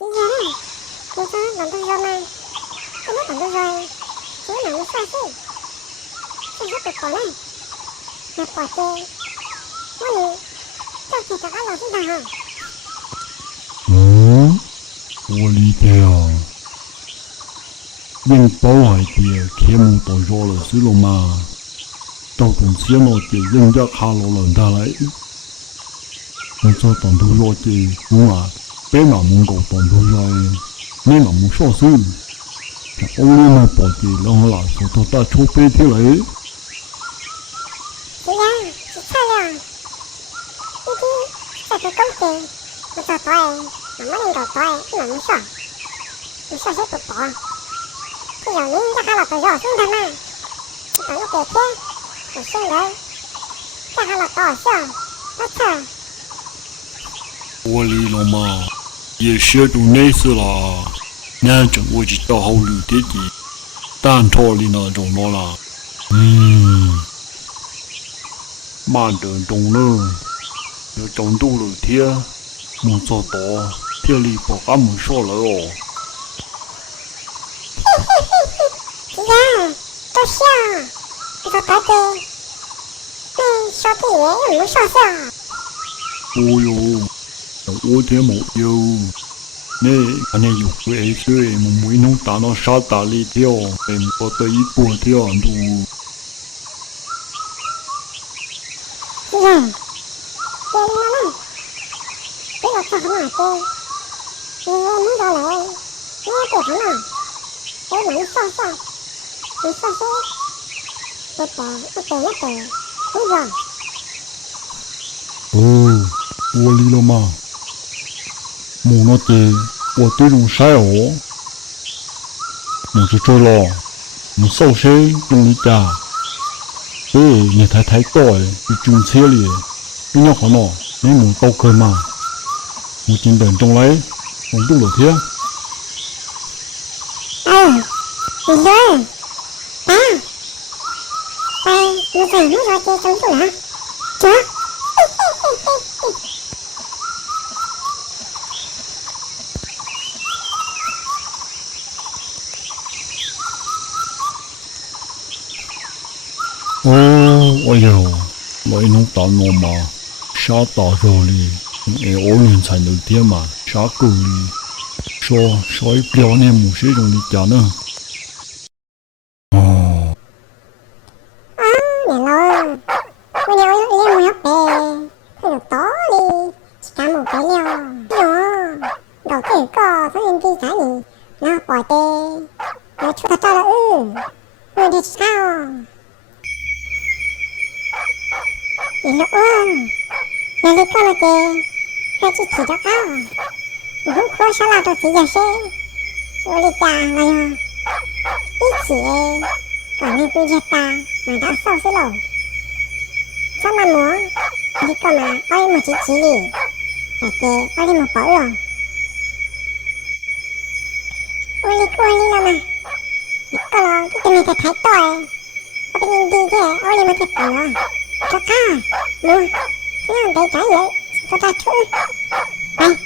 今天呢，我说làm tôi rồi mà, tôi nói làm tôi rồi, chú làm nó xa xí, tôi rất cực khổ này, mà bỏ chê, mỗi ngày, tôi chỉ cho các lò chúng ta hả? 嗯，我理解啊，用保海的开幕到热了水了嘛，到冬天了就人家卡了人他来，我做当头热的，我啊，别那么搞当头热，你那么少水，但偶尔嘛把的然后啦，说到大抽白天来，是呀，是菜了，一天在这工地，我找到哎，那么能搞到哎，那么少，你少些不饱，这有人家卡了都热送他嘛，等我白天，我生人，家卡了多少少，我操！我理了嘛，也学到那事啦，反正我就到好绿的地，单套里那种了啦，慢点动了，要长多了天，没做到，天里不俺们说了哦。是呀，多少？这个白的，小弟也有没少少？哦哟，我天冇有，你看你有鬼水，冇没弄打到沙打里跳，没不得一波跳路。是呀，这里呢，这个做什么的？你弄到来，你也做什么？我能少少，你少些，我等一等，不用。哦，我理了嘛，冇那的，我对种晒哦，冇就做了，冇sau些用你家，你太太多诶，你种车里，你要好喏，你冇高科嘛，我今天种来，我多了天。你说，爸，你怎么说这种不了？走。哦，哎呦，我弄大脑嘛，啥大肉哩，偶然才能点嘛，啥狗哩，说少一表呢，冇些容易讲呢。哦，年老，我娘我没有白，他有道理，是干冇白了。哟，老这个从人地在你，然后bỏ的，我出他到了我的操！你说那里过了的，那就提着高，我很苦小老都提着些，我的家了哟，一起搞那规矩大，买到烧死喽。sao mà múa đi cơ mà ôi một chỉ đi để kê ôi đi một bỏ rồi ôi đi là mà đi cơ lo cái này thấy tội ôi bên đi thế ôi đi mà thấy bỏ rồi cho ca múa thế là để trái vậy cho ta chú đây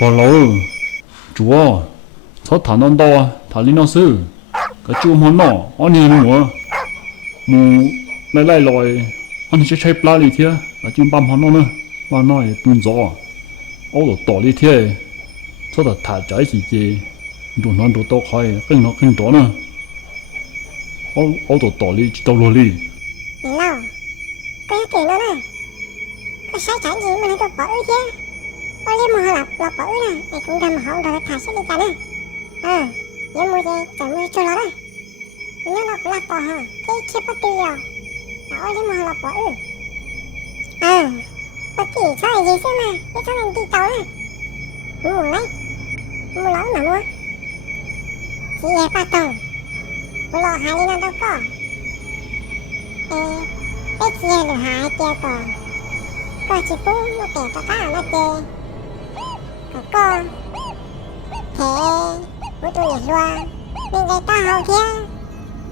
bà lỡ, chú à, sao thằng nó đau, thằng nó sư, cái chú mà nó, anh nhìn nữa, mù lại lòi, anh sẽ chơi plá đi thế, là chú băm hắn nó nữa, mà nó là bún giò, áo đồ tỏ đi thế, sao là thả trái gì, đồ nó đồ to khai, kinh đó nữa, áo đồ tỏ đi, chỉ tao lôi đi. nhìn nào cái tiền đó nè có sai trái gì mà nó được bỏ chứ ôi đi mà họ lọc bỏ nè để cũng đâm họ rồi thả sẽ đi cả nè nếu mua gì chẳng mua cho nó đó nó lọc bỏ hả cái chia bắt tiêu rồi ôi đi mà họ lọc bỏ bất kỳ sao gì xem mà cái sao mình đi tàu nè mua lấy mua lắm mà mua chỉ là ba tàu mua lọ hai đi nó đâu có cái chia được hai kia có chỉ cũng nó kẹt cả nó kẹt có thế của tôi liền luôn mình gây to hậu thiên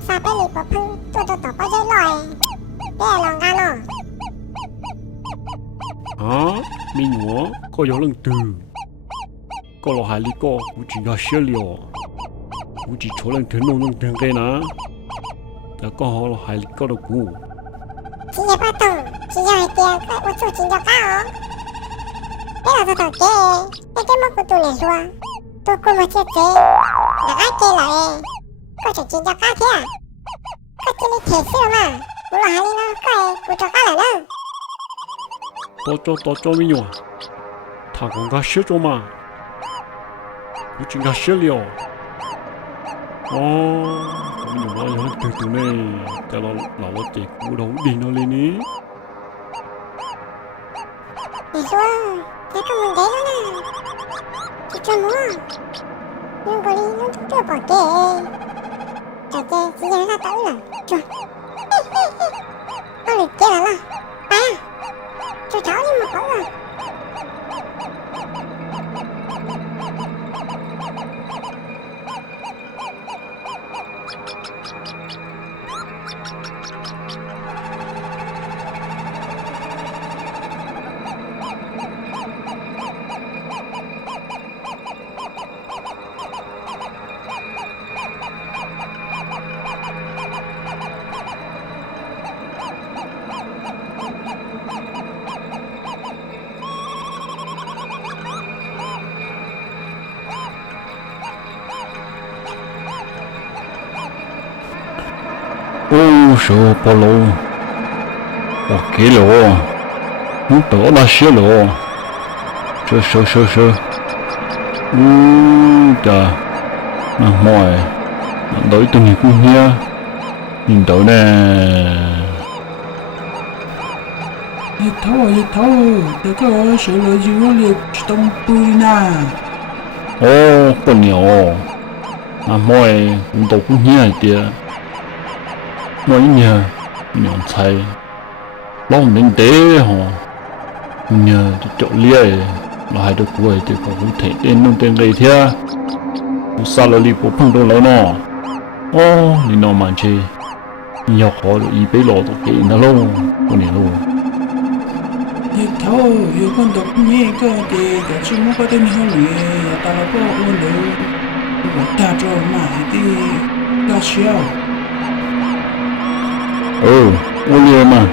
sao bé lì bỏ phun tôi tỏ bao giấy lòi bé lòng gan nó hả mình nhớ có gió lần từ có lo hai lý có của chỉ là xe liều của chỉ chỗ lần thứ nông nông thường cái ná là có họ lo hai lý có được của chị nhà ba tổ chị nhà hai tiền cái của tôi chị nhà cao bé là tôi tỏ cái mốc của tôi liền luôn tôi cũng một chiếc chế đã ai kê lại có chuyện chị nhà cao thế à có chuyện này thiệt xưa mà của là hai lý nó có của cho cao là đâu to cho mình nhớ thằng con gà xe cho mà của chỉ gà xe liều mình nhớ nói hơn từ này cái là nó chỉ của đâu đi nó lên ní để luôn cái con mình đấy đó nè chị cho mua nhưng có lý nó chưa bỏ kê chả kê chị nhớ ra tới là trời con được kê là ba cho cháu đi một bữa rồi số bao lâu cái lỗ nó đỡ là xe lỗ sơ trời nó mỏi đợi từng ngày cũng nhia nhìn đợi nè Vậy thôi, tôi có sự lợi dụng liệt trong tôi nè. con nhiều mỏi đợi cũng nhia kìa mỗi nhà nhọn thay long mình tế họ nhờ chỗ lia là hai đứa cuối thì có thể đến nông tiền gây thia sao là lipo phong đồ lâu nọ đi nọ mà chơi nhiều khó được ý bấy lọ được cái nó lâu con này lâu Vậy thôi, yêu con đọc nhé cơ thì cả chú muốn có tên hơn nhỉ, ta là có ôn được, ta cho mà thì ta xéo. ôn lia mà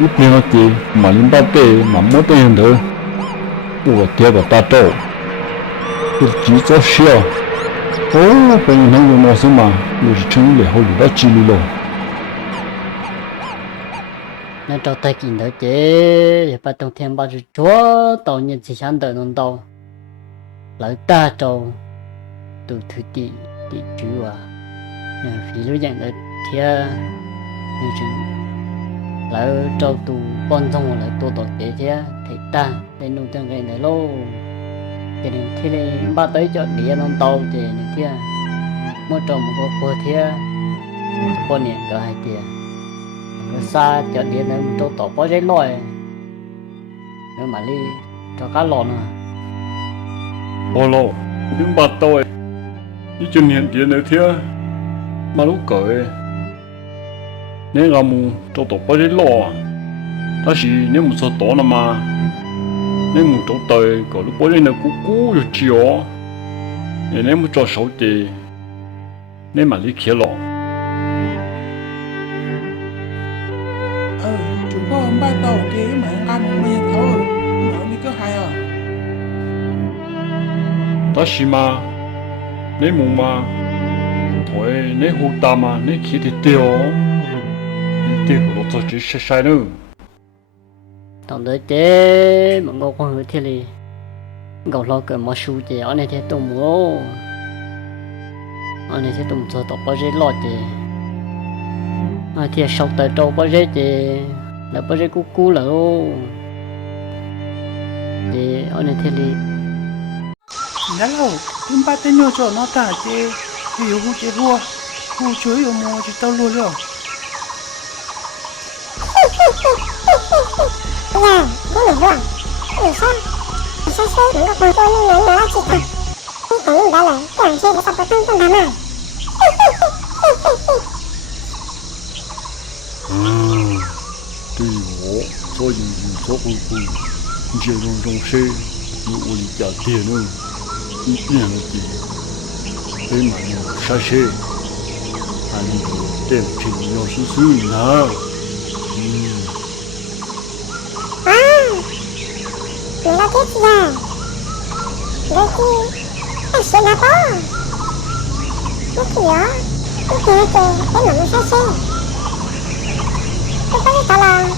ít nhiều thì mà linh ba tê mà mất tiền nữa của tiền của ta trâu tôi chỉ cho xéo bên nó dùng nó xem mà tôi chỉ chung để hồi đã chi luôn nó cho tay kín đó chứ để bắt đầu thêm bao nhiêu chúa tàu nhận chỉ sáng đợi nông tàu lỡ ta trâu từ thứ tỷ chú à vì lúc dạng được thì như chừng lỡ trâu tù bon xong rồi tôi tàu thế thì ta đến nông dân cái này lô cho nên thì lên ba tới chọn địa nông tàu thì thì mỗi trâu một có thế con này có hai tiền xa chọn điện này mình tổ bỏ giấy lòi nếu mà đi cho cá lòn à bao lâu những bà tôi đi chân hiện điện nữa thia mà lúc cởi nếu là mu cho tổ bỏ giấy lò ta chỉ nếu mu sợ tổ là mà nếu mu tổ tới có lúc bỏ giấy này cú rồi chiều nếu mu cho sầu thì nếu mà đi kia lò Chú có ông ba tàu thì mà ăn mì thôi, nó đi có hay à? ta chỉ mà nếu mu mà thôi nếu hồ ta mà nếu kia thì tiêu của nó chỉ sai nữa tao đợi chế mà ngô con người thì li gầu lo cỡ mà su chế anh này thì tôm mua anh này thì tôm cho tổ bỏ giấy lọt chế thì sau tới trâu bao giờ thì là bao giờ cú là ô thì anh ấy thì Nhá lâu, chúng ba tên nhau cho nó ta chứ, hiểu hú chế hua, hú chuối ở mồ thì tao luôn rồi. Dạ, cũng được rồi. Sao? Sao nó còn tôi như nó chỉ thật. 等你到了，不然这个啥不动动他们。对我所有所会会，这种事有我一家店呢，一变了的，被满了啥事，俺们店平要是是呢，啊，你老爹子呀，老爹，还学拿包，我去呀，我给给妈妈啥事？我帮你到了，你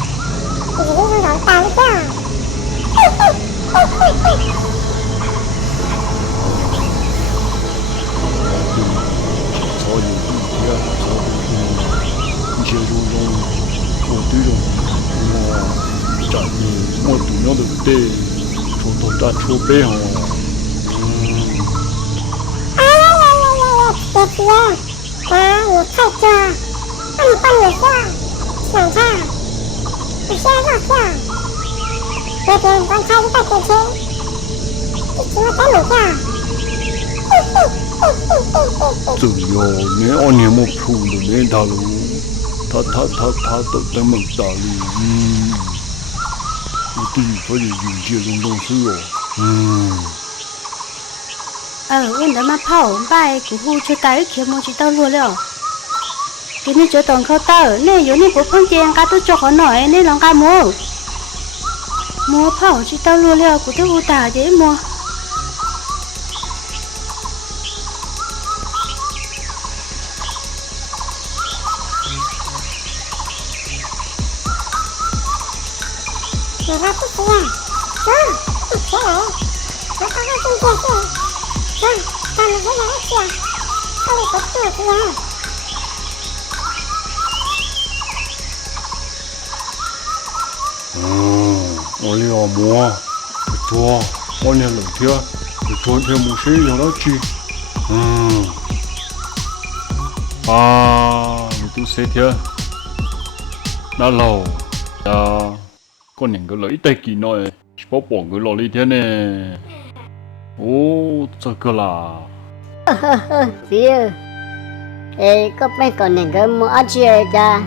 这个让打一下。所有一家所有这种我对着我站的我度量的得，说到站出背后，哎呀，爹爹，啊，你太多，那你帮你说，想他，你先让下，爹爹刚才一百块钱，你怎么带没下？这样你按年没铺了没大路，他都在没大路，我对所有有些种事哦，我đã mà phao bài của hu cho cái kia mua chỉ tao luôn rồi cái này cho toàn khâu tao này giờ này bộ phong tiền cá tôi cho họ nổi nên lòng cá mua phao chỉ tao luôn rồi của tôi hu tả dễ mua你老爹子呀，走，你起来，我刚刚中电视，走，咱们回家去啊，我得个肚子呀。我了摸，做，我连冷天，昨天没事要到去，你都谁天，那老呀。con những cái lợi tay kỳ nói chỉ có bỏ người lò đi thế này ô sao cơ là phía có mấy con những cái mua ăn chơi cha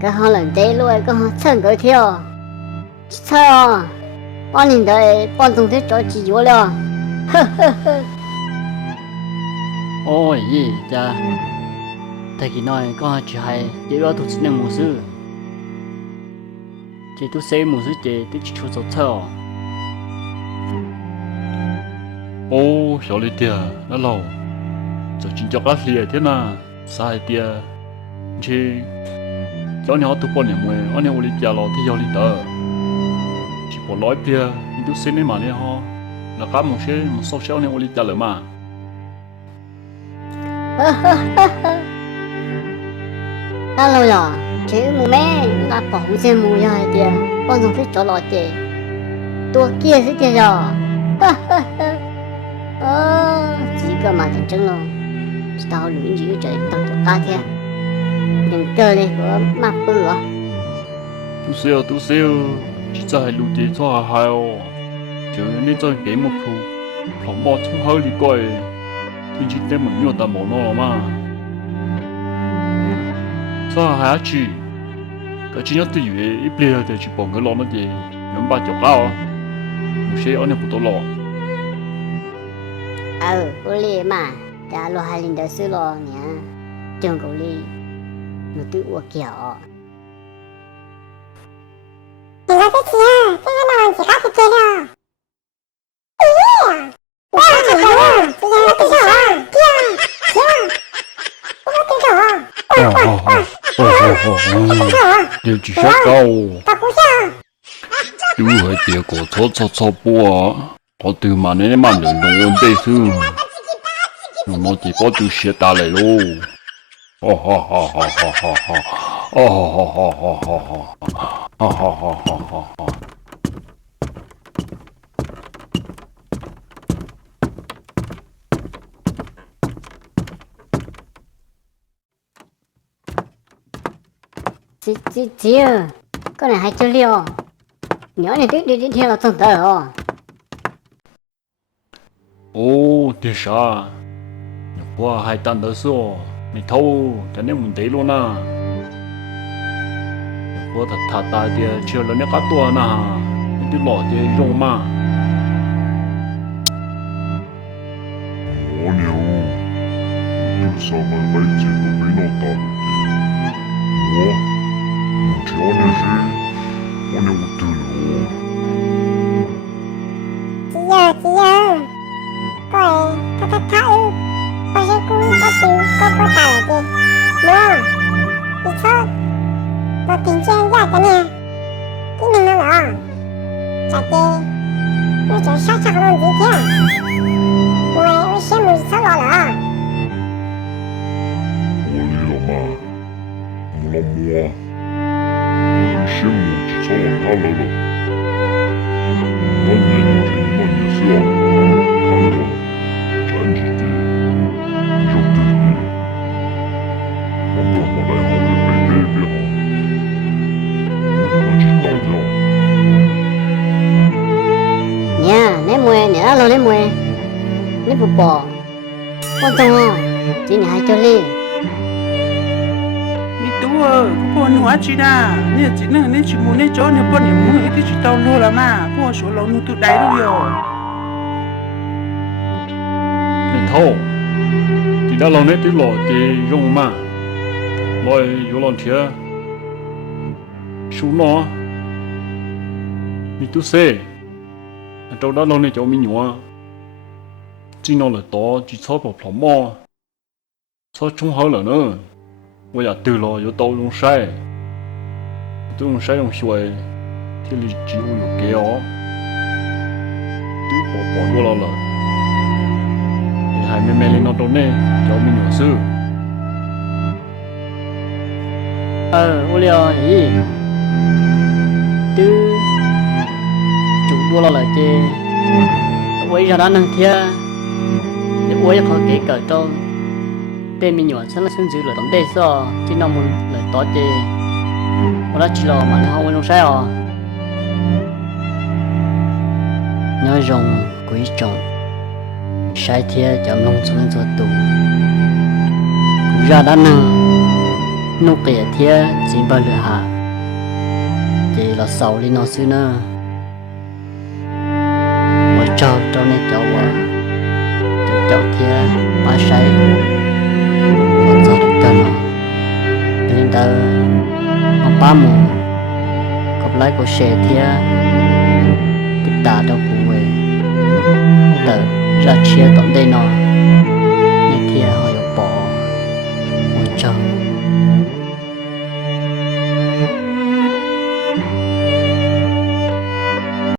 cái họ lần đấy luôn cái họ chân cái theo sao bọn nhìn thấy bọn chúng thích cho chỉ vô了ôi gì cha thầy kỳ nói con chỉ hay để vào tụi sinh một sự chị tôi xem một số chị tôi chỉ cho thở ô小李爹那老这真叫个厉害天呐啥爹去叫你好多半年没俺娘我的家老天要你的chỉ bỏ lối bia nhưng tôi xem mà nè ho là cá một xe một số xe anh我的家了嘛alo rồi chứ mù mẹ là bỏ trên mù rồi kìa con dùng thích cho lọt kìa tua kia sẽ kìa rồi chỉ có mà thành chân luôn tao luyện gì trời tao cho ta thế đừng cơ này của mặt bự à tôi xeo chỉ cho hai lũ trẻ cho hai chứ nên cho cái một phụ lòng bỏ chung hơi đi coi thì chỉ tem mình nhiều ta bỏ nó mà sao hai chị cái chuyện tôi以为一边的去帮个老那的能把脚高有些俺也不多老cô lì mà cha lo hai linh đó sư lo nhá chồng cô lì nó tự uống kiểu你老爹子呀，这个老几个不接了。咦，我好久了，这个对手啊，爹，我对手啊。điều chỉ sẽ cao chú hãy tiệt của cho bố có từ mà nên mà đừng đồng ôn tê sư nó chỉ có từ sẽ ta lại luôn chị ơi con này hay chơi liều nhớ này đi theo là tuần tới rồi ô thì sao qua hai tan đó số mày thâu cho nên mình thấy luôn à qua thật thật ta thì chiều là nó cá tua nè đi lọ thì rong mà我牛，就上门来接都没弄到的，我只要你是，我牛对了。 chị ơi coi thắt thắt thắt ư có sẽ cú có tiêu có tài là gì mua đi thôi và tiền trang ra cái nè cái này nó lọ chả chê nó chở sát sát luôn gì kia mùi nó xem mùi sao lọ lọ 我哩了嘛，我老母啊，我羡慕去找我他了了，我年有这么年少，看我站起的，有对的，我不好来好的被别好，我去倒掉。 nha nè mùi nè lo nè mùi nè bù bò con tông chỉ nhà hai cho li ni tua po nu a chi da ni chỉ nè ni chỉ muốn ni cho ni po ni muốn ít chỉ tao luôn là mà po số lâu nu tu đáy rồi yo mày thâu thì đã lâu nay đi lọ thì rong mà rồi vô lòng thiệt xuống nó mình tu xe trong đó lâu nay cháu mình nhua chỉ nó là to chỉ số vào phòng mò số chung hơn là nữa bây giờ từ lò vô tàu luôn sai tôi luôn sai luôn xuôi thì lý chịu được kéo tôi bỏ vô lo rồi thì hai mẹ lên nó đâu nè cháu mình nhua sư ô liều ý tư chủ đua lo lại chê quay ra đó nâng thia để quay ra khỏi cái cờ trong tên mình nhọn sáng là sáng giữ là tổng đề sao chỉ nó muốn lời tỏ chê mà nó chỉ lo mà nó không quên không sai à nhớ rồng quý trọng sai thia chậm lòng xuống cho tù ra đó nâng nô kể thia chỉ bao lửa hạ chỉ là sầu đi nó xưa nữa một trâu trâu này cháu cháu thia ba say một giờ được cân nó nên ta ông ba mù cặp lái của xe thia tiếp ta đâu cũng về tờ ra chia tổng đây nó